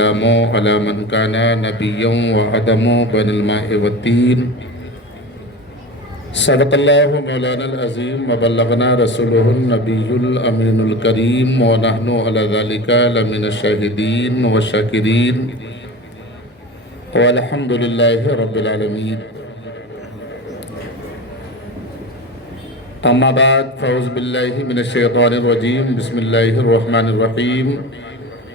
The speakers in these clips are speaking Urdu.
والسلام على من كان نبيا وآدم بين الماء والطين. صدق الله مولانا العظيم وبلغنا رسوله النبي الأمين الكريم ونحن على ذلك لمن الشاهدين والشاكرين والحمد لله رب العالمين. أما بعد فأعوذ بالله من الشيطان الرجيم. بسم الله الرحمن الرحيم.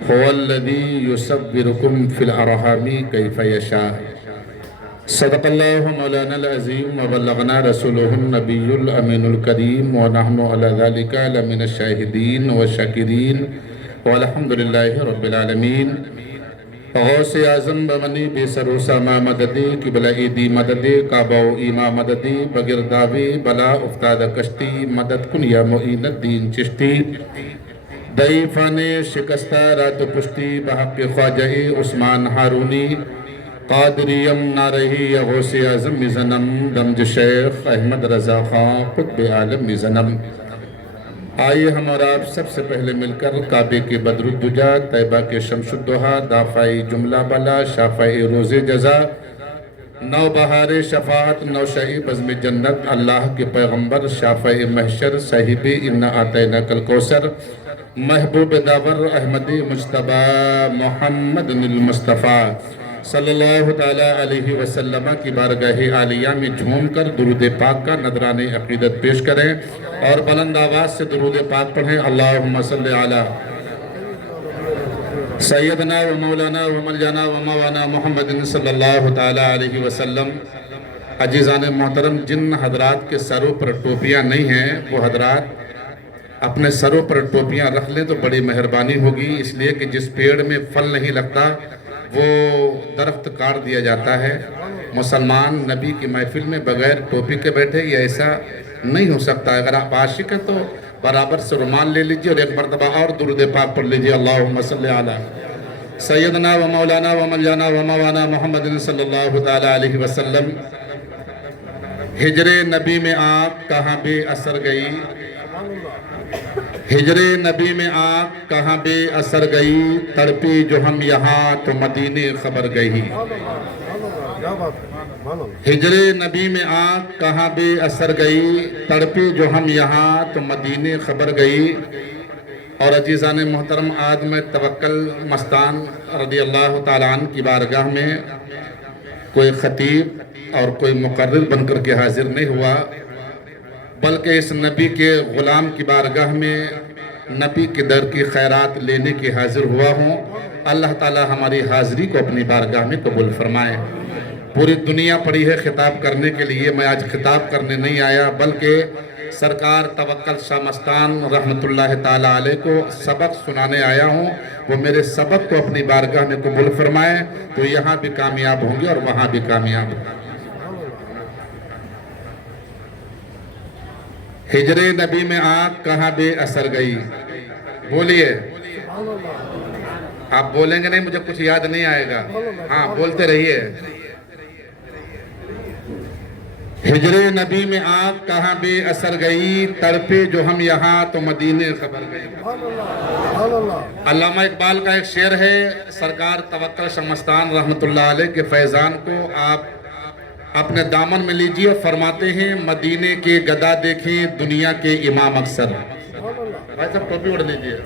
هو الذي يصوركم في الأرحام كيف يشاء. صدق الله مولانا العظيم وبلغنا رسوله النبي الأمين الكريم ونحن على ذلك لمن الشاهدين والشاكرين والحمد لله رب العالمين. غوث اعظم بمنی بے سرو سما مددی قبلہ ایدی مددی کعبہ و ایما مددی بگرداوی بلا افتاد کشتی مدد کن یا معین الدین چشتی ضعیفان شکستہ رات پشتی بحق خواجہ عثمان ہارونی قادریم نارہی یا غوث اعظم زنم دمج شیخ احمد رضا خان قطب عالم زنم. آئیے ہم اور آپ سب سے پہلے مل کر کعبے کے بدر الدجا طیبہ کے شمس الدہا دافعی جملہ بلا شافعی روز جزا نو بہار شفاعت نو شہی بزم جنت اللہ کے پیغمبر شافعی محشر صاحب انا آتینا کل کوثر محبوب داور احمدی مجتبی محمد المصطفیٰ صلی اللہ تعالیٰ علیہ وسلم کی بارگاہ عالیہ میں جھوم کر درود پاک کا نذران عقیدت پیش کریں اور بلند آواز سے درود پاک پڑھیں. اللہم صلی علی سیدنا و مولانا و ملجانا و مولانا محمد صلی اللہ تعالیٰ علیہ وسلم. عزیزان محترم، جن حضرات کے سروں پر ٹوپیاں نہیں ہیں وہ حضرات اپنے سروں پر ٹوپیاں رکھ لیں تو بڑی مہربانی ہوگی، اس لیے کہ جس پیڑ میں پھل نہیں لگتا وہ درخت کاٹ دیا جاتا ہے. مسلمان نبی کی محفل میں بغیر ٹوپی کے بیٹھے یہ ایسا نہیں ہو سکتا. اگر آپ عاشق ہیں تو برابر سے رومال لے لیجئے اور ایک مرتبہ اور درود پاک پڑھ لیجئے. اللہم صلی علی سیدنا و مولانا و ملجانا و مولانا محمد صلی اللہ تعالیٰ علیہ وسلم. ہجر نبی میں آپ کہاں بے اثر گئی، ہجر نبی میں آپ کہاں بے اثر گئی، تڑپی جو ہم یہاں تو مدینے خبر گئی. ہجر نبی میں آپ کہاں بے اثر گئی، تڑپی جو ہم یہاں تو مدینے خبر گئی. اور عزیزان محترم، آج میں توکل مستان رضی اللہ تعالیٰ عنہ کی بارگاہ میں کوئی خطیب اور کوئی مقرر بن کر کے حاضر نہیں ہوا، بلکہ اس نبی کے غلام کی بارگاہ میں نبی کے در کی خیرات لینے کے حاضر ہوا ہوں. اللہ تعالی ہماری حاضری کو اپنی بارگاہ میں قبول فرمائے. پوری دنیا پڑی ہے خطاب کرنے کے لیے، میں آج خطاب کرنے نہیں آیا بلکہ سرکار توکل شاہ مستان رحمت اللہ تعالی علیہ کو سبق سنانے آیا ہوں. وہ میرے سبق کو اپنی بارگاہ میں قبول فرمائے تو یہاں بھی کامیاب ہوں گے اور وہاں بھی کامیاب ہوں گے. ہجر نبی میں آپ کہاں بے اثر گئی. بولیے، آپ بولیں گے نہیں مجھے کچھ یاد نہیں آئے گا. ہاں بولتے رہیے. ہجر نبی میں آپ کہاں بے اثر گئی، تڑپے جو ہم یہاں تو مدینے خبر گئی. علامہ اقبال کا ایک شعر ہے، سرکار توکل شاہ مستان رحمت اللہ علیہ کے فیضان کو آپ اپنے دامن میں لیجئے. فرماتے ہیں مدینے کے گدا دیکھیں دنیا کے امام اکثر. بھائی صاحب ٹوپی اڑ لیجئے.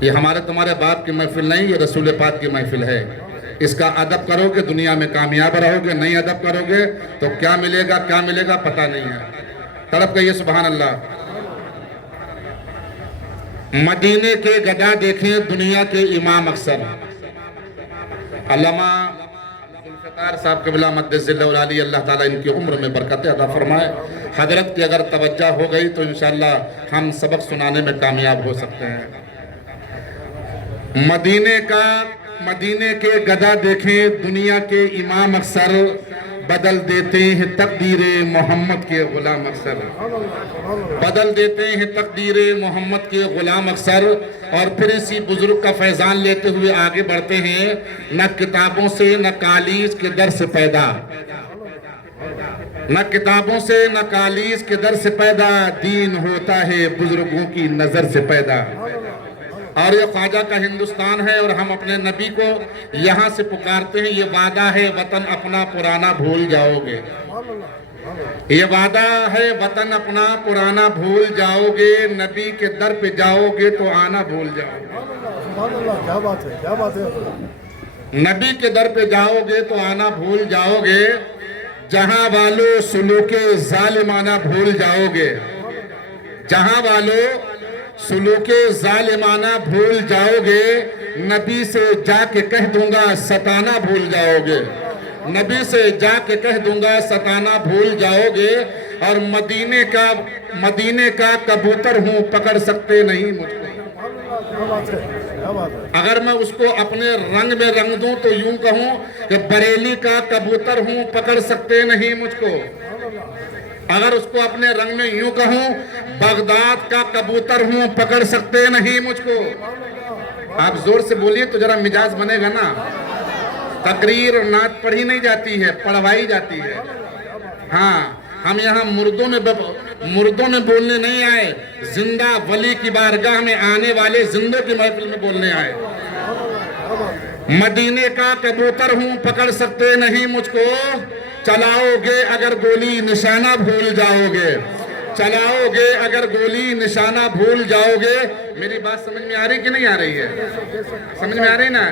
یہ ہمارے تمہارے باپ کی محفل نہیں، یہ رسول پاک کی محفل ہے. اس کا ادب کرو گے دنیا میں کامیاب رہو گے، نہیں ادب کرو گے تو کیا ملے گا پتہ نہیں ہے. تڑپ گئی سبحان اللہ. مدینے کے گدا دیکھیں دنیا کے امام اکثر. علامہ صاحب قبلہ مدد ذلہ والعالی اللہ تعالیٰ ان کی عمر میں برکت عطا فرمائے. حضرت کی اگر توجہ ہو گئی تو انشاءاللہ ہم سبق سنانے میں کامیاب ہو سکتے ہیں. مدینے کے گدا دیکھیں دنیا کے امام اکثر، بدل دیتے ہیں تقدیر محمد کے غلام اکثر. بدل دیتے ہیں تقدیر محمد کے غلام اکثر. اور پھر اسی بزرگ کا فیضان لیتے ہوئے آگے بڑھتے ہیں. نہ کتابوں سے نہ کالج کے در سے پیدا، نہ کتابوں سے نہ کالج کے در سے پیدا، دین ہوتا ہے بزرگوں کی نظر سے پیدا. اور یہ خواجہ کا ہندوستان ہے اور ہم اپنے نبی کو یہاں سے پکارتے ہیں، یہ وعدہ ہے وطن اپنا پرانا بھول جاؤ گے، یہ وعدہ ہے وطن اپنا پرانا بھول جاؤ گے، نبی کے در پہ جاؤ گے تو آنا بھول جاؤ گے، کیا بات ہے، کیا بات ہے. نبی کے در پہ جاؤ گے تو آنا بھول جاؤ گے، جہاں والو سلوک ظالمانہ بھول جاؤ گے، جہاں والو سلوک ظالمانہ بھول جاؤ گے، نبی سے جا کے کہہ دوں گا ستانا بھول جاؤ گے، نبی سے جا کے کہہ دوں گا ستانا بھول جاؤ گے، اور مدینے کا کبوتر ہوں پکڑ سکتے نہیں مجھ کو، کیا بات ہے، کیا بات ہے. اگر میں اس کو اپنے رنگ میں رنگ دوں تو یوں کہوں کہ بریلی کا کبوتر ہوں پکڑ سکتے نہیں مجھ کو، اگر اس کو اپنے رنگ میں یوں کہوں بغداد کا کبوتر ہوں پکڑ سکتے نہیں مجھ کو. آپ زور سے بولیے تو ذرا مزاج بنے گا نا. تقریر اور نعت پڑھی نہیں جاتی ہے، پڑھوائی جاتی ہے. ہاں ہم یہاں مردوں میں بولنے نہیں آئے، زندہ ولی کی بارگاہ میں آنے والے زندوں کی محفل میں بولنے آئے. مدینے کا کبوتر ہوں پکڑ سکتے نہیں مجھ کو، چلاؤ گے اگر گولی نشانہ بھول جاؤ گے، چلاؤ گے اگر گولی نشانہ بھول جاؤ گے. میری بات سمجھ میں آ رہی کہ نہیں آ رہی ہے؟ سمجھ میں آ رہی نا؟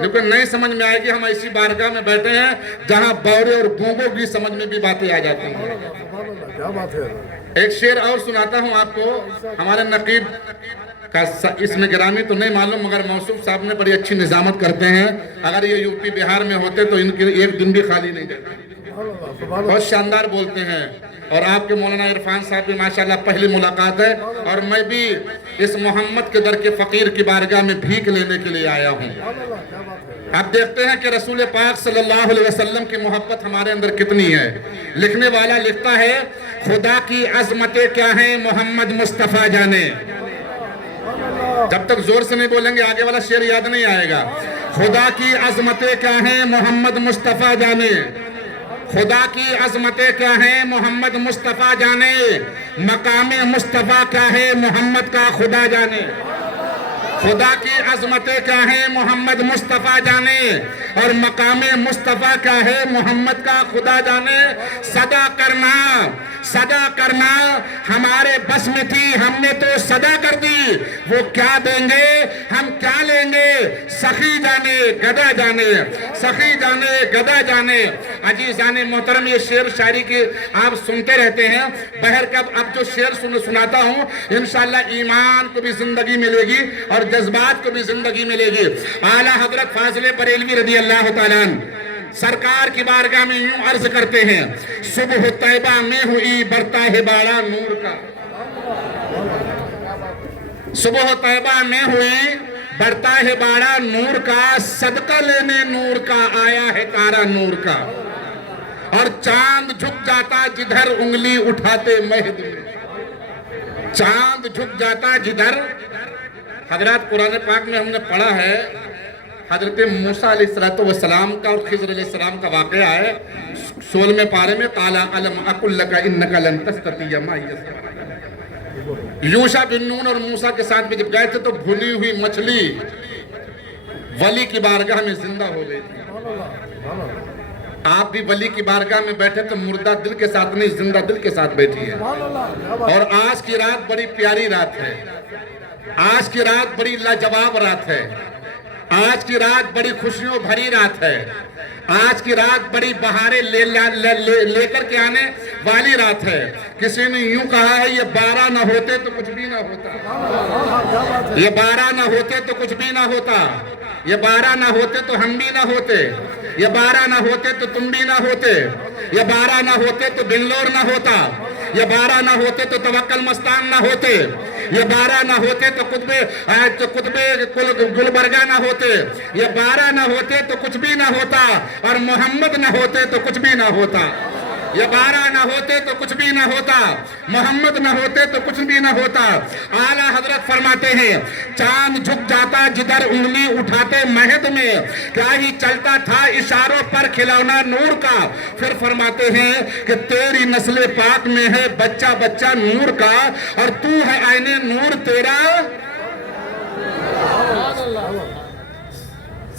لیکن نہیں سمجھ میں آئے گی، ہم ایسی بارگاہ میں بیٹھے ہیں جہاں بورے اور گونگوں کی سمجھ میں بھی باتیں آ جاتی ہیں. کیا بات ہے. ایک شعر اور سناتا ہوں آپ کو. ہمارے نقیب کا اس میں گرامی تو نہیں معلوم، مگر موصوف صاحب نے بڑی اچھی نظامت کرتے ہیں. اگر یہ یو پی بہار میں ہوتے تو ان کے ایک دن بھی خالی نہیں جاتا. بہت شاندار بولتے ہیں. اور آپ کے مولانا عرفان صاحب بھی ماشاءاللہ پہلی ملاقات ہے، اور میں بھی اس محمد کے در کے فقیر کی بارگاہ میں بھیک لینے کے لیے آیا ہوں. آپ دیکھتے ہیں کہ رسول پاک صلی اللہ علیہ وسلم کی محبت ہمارے اندر کتنی ہے. لکھنے والا لکھتا ہے خدا کی عظمتیں کیا ہیں محمد مصطفیٰ جانے. جب تک زور سے نہیں بولیں گے آگے والا شعر یاد نہیں آئے گا. خدا کی عظمتیں کیا ہیں محمد مصطفیٰ جانے، خدا کی عظمتیں کیا ہیں محمد مصطفیٰ جانے، مقام مصطفیٰ کیا ہے محمد کا خدا جانے. خدا کی عظمتیں کیا ہیں محمد مصطفیٰ جانے، اور مقام مصطفیٰ کیا ہے محمد کا خدا جانے. صدا کرنا ہمارے بس میں تھی، ہم نے تو صدا کر دی. وہ کیا دیں گے ہم کیا لیں گے، سخی جانے گدا جانے، سخی جانے گدا جانے. عزیزان محترم، یہ شعر شاعری کی آپ سنتے رہتے ہیں. بہرکیف اب جو شعر سناتا ہوں انشاءاللہ ایمان کو بھی زندگی ملے گی اور جذبات کو بھی زندگی ملے گی. اعلیٰ حضرت فاضل بریلوی رضی اللہ تعالیٰ عنہ سرکار کی بارگاہ میں یوں عرض کرتے ہیں، صبح طیبہ میں ہوئی برتا ہے باڑا نور کا. صبح طیبہ میں ہوئی برتا ہے باڑا نور کا، صدقہ لینے نور کا آیا ہے تارا نور کا. اور چاند جھک جاتا جدھر انگلی اٹھاتے مہد میں، چاند جھک جاتا جدھر. حضرات قرآن پاک میں ہم نے پڑھا ہے حضرت موسیٰ علیہ السلام کا اور خضر علیہ السلام کا واقعہ ہے. 16ویں پارے میں قَالَ أَلَمْ أَقُلْ لَكَ إِنَّكَ لَن تَسْتَطِيعَ مَعِيَ صَبْرًا. یوشع بن نون اور موسیٰ کے ساتھ بھی جب گئے تھے تو بھنی ہوئی مچھلی ولی کی بارگاہ میں زندہ ہو گئی تھی. آپ بھی ولی کی بارگاہ میں بیٹھے تو مردہ دل کے ساتھ نہیں زندہ دل کے ساتھ بیٹھی ہے. اور آج کی رات بڑی پیاری رات ہے، آج کی رات بڑی لاجواب رات ہے، آج کی رات بڑی خوشیوں بھری رات ہے، آج کی رات بڑی بہاریں لے کر کے آنے والی رات ہے. کسی نے یوں کہا ہے یہ 12 نہ ہوتے تو کچھ بھی نہ ہوتا، یہ 12 نہ ہوتے تو کچھ بھی نہ ہوتا، یہ 12 نہ ہوتے تو ہم بھی نہ ہوتے، یہ 12 نہ ہوتے تو تم بھی نہ ہوتے، یہ 12 نہ ہوتے تو بنگلور نہ ہوتا، یہ 12 نہ ہوتے تو توکل مستان نہ ہوتے، یہ 12 نہ ہوتے تو قطب گلبرگہ نہ ہوتے، یہ 12 نہ ہوتے تو کچھ بھی نہ ہوتا، اور محمد نہ ہوتے تو کچھ بھی نہ ہوتا. یہ 12 نہ ہوتے تو کچھ بھی نہ ہوتا، محمد نہ ہوتے تو کچھ بھی نہ ہوتا. اعلیٰ حضرت فرماتے ہیں چاند جھک جاتا جدھر انگلی اٹھاتے مہد میں، کیا ہی چلتا تھا اشاروں پر کھلونا نور کا. پھر فرماتے ہیں کہ تیری نسل پاک میں ہے بچہ بچہ نور کا، اور تو ہے عین نور تیرا.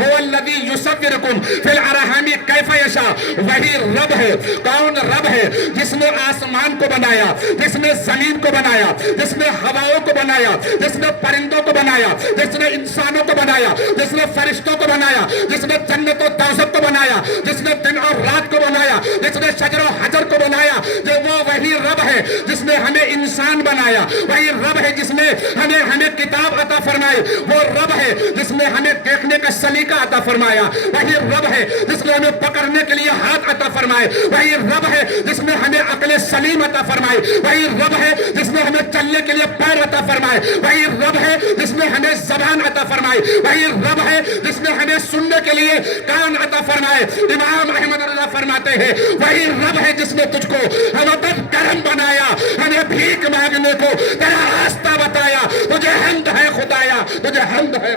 هو الذی یصورکم فی الارحام کیف یشاء، وہی رب ہے. کون رب ہے؟ جس نے آسمان کو بنایا، جس نے زمین کو بنایا، جس نے ہواؤں کو بنایا، جس نے پرندوں کو بنایا، جس نے انسانوں کو بنایا، جس نے فرشتوں کو بنایا، جس نے جنت و دوزخ کو بنایا، جس نے دن اور رات کو بنایا، جس نے شجر و حجر کو بنایا. جو وہ وہی رب ہے جس نے ہمیں انسان بنایا، وہی رب ہے جس نے ہمیں کتاب عطا فرمائی، وہ رب ہے جس نے ہمیں دیکھنے کا سلیقہ عطا فرمایا، وہی رب ہے جس نے ہمیں پکڑنے کے لیے ہاتھ عطا فرمائے، وہی رب ہے جس نے ہمیں عقل سلیم عطا فرمائے، وہی رب ہے جس نے ہمیں چلنے کے لیے پیر عطا فرمائے، وہی رب ہے جس نے ہمیں زبان عطا فرمائے، وہی رب ہے جس نے ہمیں سننے کے لیے کان عطا فرمائے. امام احمد رضا فرماتے ہیں وہی رب ہے جس نے تجھ کو ہمیں کرم بنایا، ہمیں بھیک مانگنے کو تیرا راستہ بتایا. تجھے حمد ہے خدایا، تجھے حمد ہے.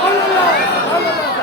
اللہ